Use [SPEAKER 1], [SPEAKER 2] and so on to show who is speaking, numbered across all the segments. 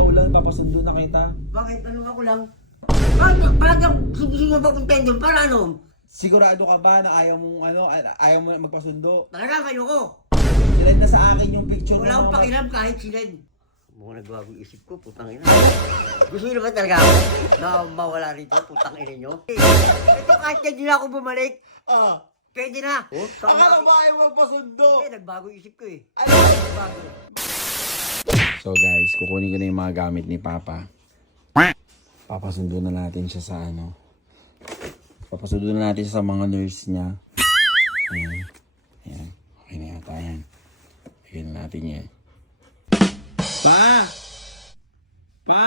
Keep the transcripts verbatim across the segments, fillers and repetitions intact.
[SPEAKER 1] Ikaw lang, papasundo na kita.
[SPEAKER 2] Bakit? Ano ako lang? Bakit? Parang sige-sige papuntahin doon. Para ano?
[SPEAKER 1] Sigurado ka ba na ayaw mong ano, ay- ayaw mo na magpasundo?
[SPEAKER 2] Talaga kayo ko.
[SPEAKER 1] Sinend na sa akin yung picture
[SPEAKER 2] Wala akong
[SPEAKER 1] mga-
[SPEAKER 2] pakialam kahit sinend. Mukhang nagbago isip ko, putang ina. Gusto nyo naman talaga ako na mawala rito, putang ina nyo? Ito kahit hindi na ako bumalik,
[SPEAKER 1] Ah,
[SPEAKER 2] pwede na. Oh,
[SPEAKER 1] akala mo ayaw magpasundo.
[SPEAKER 2] Eh, nagbago isip ko eh.
[SPEAKER 1] Ano?
[SPEAKER 2] Nagbago.
[SPEAKER 1] So guys, kukunin ko na yung mga gamit ni Papa. Papasundo na natin siya sa ano. Papasundo na natin siya sa mga nurse niya. Ayan. Ayan. Okay na yata yan. Bigyan na natin yan. Pa! Pa!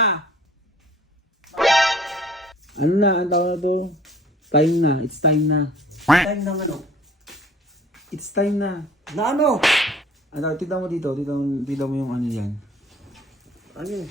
[SPEAKER 1] Ano na? Ang tawag na to? Time na. It's time na.
[SPEAKER 2] Time ng ano?
[SPEAKER 1] It's time na.
[SPEAKER 2] Na ano?
[SPEAKER 1] Ano, tignan mo dito. Tignan mo, tignan mo yung ano yan.
[SPEAKER 2] Ano yun?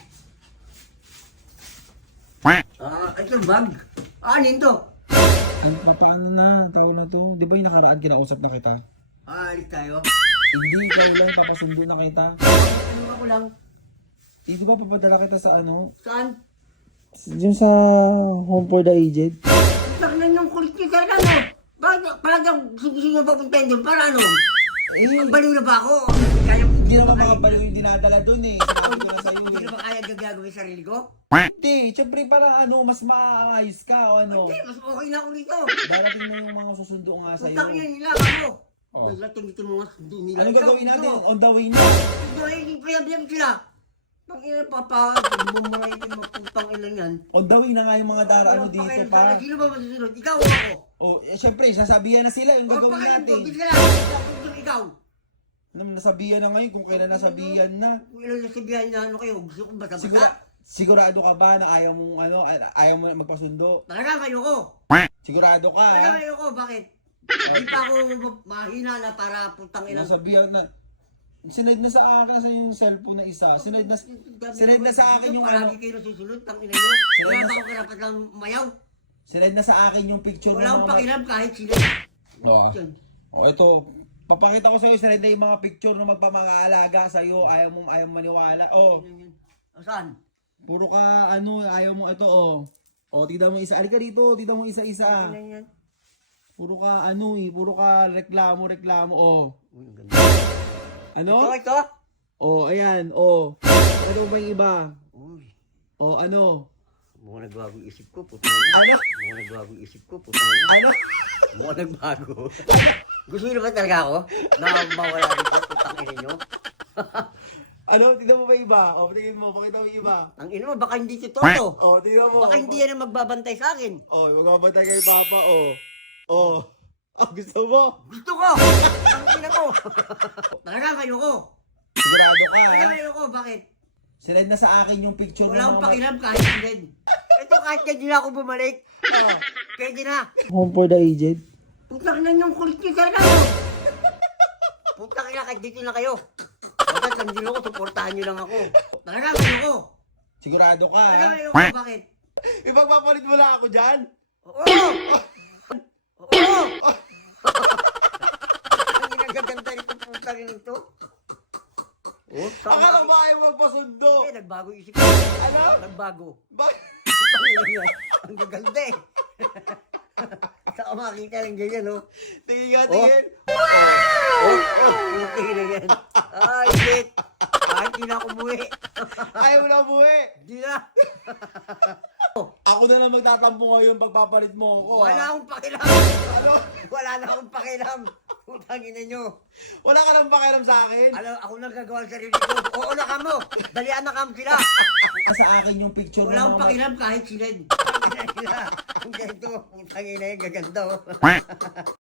[SPEAKER 2] Ah, ito bag. Anin to?
[SPEAKER 1] Ano, papaano na? Tawag na to. Di ba yung nakaraan kinausap na kita?
[SPEAKER 2] Ah, alis tayo.
[SPEAKER 1] Hindi, ikaw lang. Papasundo na kita.
[SPEAKER 2] Ano ako lang?
[SPEAKER 1] Eh, di ba papadala kita sa ano?
[SPEAKER 2] Saan?
[SPEAKER 1] Yung sa Home for the Aged.
[SPEAKER 2] Saan na yung kulit niya talaga no? Bakit? Parang sige-sige papuntahin doon. Para ano?
[SPEAKER 1] Eh,
[SPEAKER 2] Ang baliw na ba ako? Kaya
[SPEAKER 1] hindi naman makapalo yung dinadala dun eh. Sinabi ko na sa'yo
[SPEAKER 2] Hindi
[SPEAKER 1] eh.
[SPEAKER 2] na ba kaya gagawin sa sarili ko?
[SPEAKER 1] Hindi, syempre para ano, mas maaayos ka o ano.
[SPEAKER 2] Hindi, mas okay na ako rito.
[SPEAKER 1] Darating na yung mga susundo nga sa'yo.
[SPEAKER 2] Putang ina nila ako.
[SPEAKER 1] Oh.
[SPEAKER 2] Darating dito mga sundo nila.
[SPEAKER 1] Anong gagawin natin? On the way na.
[SPEAKER 2] Hindi, hindi pa yan sila. Pang ina papa, bumumaray din magputang ina yan.
[SPEAKER 1] On the way na nga yung mga dara ano
[SPEAKER 2] Walang
[SPEAKER 1] dito
[SPEAKER 2] pakialam
[SPEAKER 1] pa.
[SPEAKER 2] talaga. Sino ba masusunod? Ikaw o ako?
[SPEAKER 1] Oh, eh, syempre, sasabihan na sila yung
[SPEAKER 2] O
[SPEAKER 1] gagawin
[SPEAKER 2] pakialam ko,
[SPEAKER 1] natin.
[SPEAKER 2] bigla lang. Tapos ikaw.
[SPEAKER 1] Alam, nasabihan na ngayon kung kailan nasabihan na.
[SPEAKER 2] Kung ilang nasabihan na ano kayo, gusto kong bata-bata.
[SPEAKER 1] Sigura, sigurado ka ba na ayaw mong ano, ay- ayaw mo na magpasundo?
[SPEAKER 2] Talaga kayo ko.
[SPEAKER 1] Sigurado ka.
[SPEAKER 2] Talaga
[SPEAKER 1] ha?
[SPEAKER 2] kayo ko, bakit? Hindi pa ako ma- mahina na para putang ina.
[SPEAKER 1] Nasabihan na. Sinend na sa akin sa yung cellphone na isa. Sinend na, sinend na sa akin yung ano.
[SPEAKER 2] Palagi kayo nasusunod, tang ina nyo. Wala ba ako karapat ng mayaw?
[SPEAKER 1] Sinend na sa akin yung picture
[SPEAKER 2] Wala akong
[SPEAKER 1] mga-
[SPEAKER 2] pakialam kahit sila.
[SPEAKER 1] Oo.
[SPEAKER 2] Yan.
[SPEAKER 1] Oh, ito. Papakita ko sa iyo, sinend na yung mga picture na magpamang-aalaga sa iyo. Ayaw mong ayaw maniwala. Oh,
[SPEAKER 2] Yan, yan. O, saan?
[SPEAKER 1] puro ka ano, ayaw mo ito oh. Oh, tignan mo isa. Alika dito, tignan mo isa-isa.
[SPEAKER 2] Yan, yan.
[SPEAKER 1] Puro ka ano eh, puro ka reklamo, reklamo. Oh.
[SPEAKER 2] Uy, ang ganda.
[SPEAKER 1] Ano?
[SPEAKER 2] Ito, ito.
[SPEAKER 1] Oh, ayan. Oh. Ano ba yung iba?
[SPEAKER 2] Uy,
[SPEAKER 1] Oh, ano?
[SPEAKER 2] mukhang nagbago isip ko, putang ina.
[SPEAKER 1] Ano?
[SPEAKER 2] Mukhang nagbago isip ko, putang ina.
[SPEAKER 1] Ano?
[SPEAKER 2] Mukhang nagbago. Gusto nyo naman talaga ako na mawala rito, putang ina nyo?
[SPEAKER 1] Ano? Tignan mo ba yung iba? Oh, tignan mo, pakita mo yung iba.
[SPEAKER 2] Ang ina mo, baka hindi ito to.
[SPEAKER 1] Oh, tignan mo.
[SPEAKER 2] Baka hindi yan ang magbabantay sa akin.
[SPEAKER 1] Oh, magbabantay kay Papa, oh. Oh. Oh, gusto mo?
[SPEAKER 2] Gusto ko! Ang ina ko! Talaga kayo ko!
[SPEAKER 1] Sigurado ka,
[SPEAKER 2] Talaga
[SPEAKER 1] ha?
[SPEAKER 2] kayo ko, bakit?
[SPEAKER 1] Sinend na sa akin yung picture
[SPEAKER 2] Wala akong
[SPEAKER 1] mga-
[SPEAKER 2] pakialam kahit sinend. Ito kahit hindi na ako bumalik. Oh, pwede na.
[SPEAKER 1] Home for the Aged.
[SPEAKER 2] Putang na yung kulit niyo talaga. no? Putang ina kahit dito na kayo. Bakit nandito ako, suportahan niyo lang ako. Talaga kayo ko.
[SPEAKER 1] Sigurado ka, ha?
[SPEAKER 2] Talaga kayo ko, bakit?
[SPEAKER 1] Ipagpapalit mo lang ako dyan?
[SPEAKER 2] Oo! Oo! Ang ginagaganda nito putang ina ito. Oh,
[SPEAKER 1] Akala
[SPEAKER 2] tama.
[SPEAKER 1] mo ayaw magpasundo.
[SPEAKER 2] Eh, nagbago isip ko.
[SPEAKER 1] Ano?
[SPEAKER 2] Nagbago.
[SPEAKER 1] Bakit?
[SPEAKER 2] Putang ina yan. Ang gaganda eh. Saka makita lang ganyan, no?
[SPEAKER 1] Tingin nga, tingin.
[SPEAKER 2] Oh, oh, putang ina yan. Ay, shit. Kahit di na ako umuwi.
[SPEAKER 1] Ayaw mo na buwi.
[SPEAKER 2] Di na.
[SPEAKER 1] Ako na lang magtatampo ngayon pagpapalit mo ako, ha?
[SPEAKER 2] Wala akong pakialam.
[SPEAKER 1] Ano?
[SPEAKER 2] Wala na akong pakialam. Putang ina nyo.
[SPEAKER 1] Wala ka nang pakialam sa akin?
[SPEAKER 2] Alam, ako nang gagawa ng sarili ko. Oo na kamo. Dalian na kamo sila.
[SPEAKER 1] Sa akin yung picture
[SPEAKER 2] Wala akong
[SPEAKER 1] mga-
[SPEAKER 2] pakialam kahit sinend. Ang ganito. Putang ina yan, gaganda oh.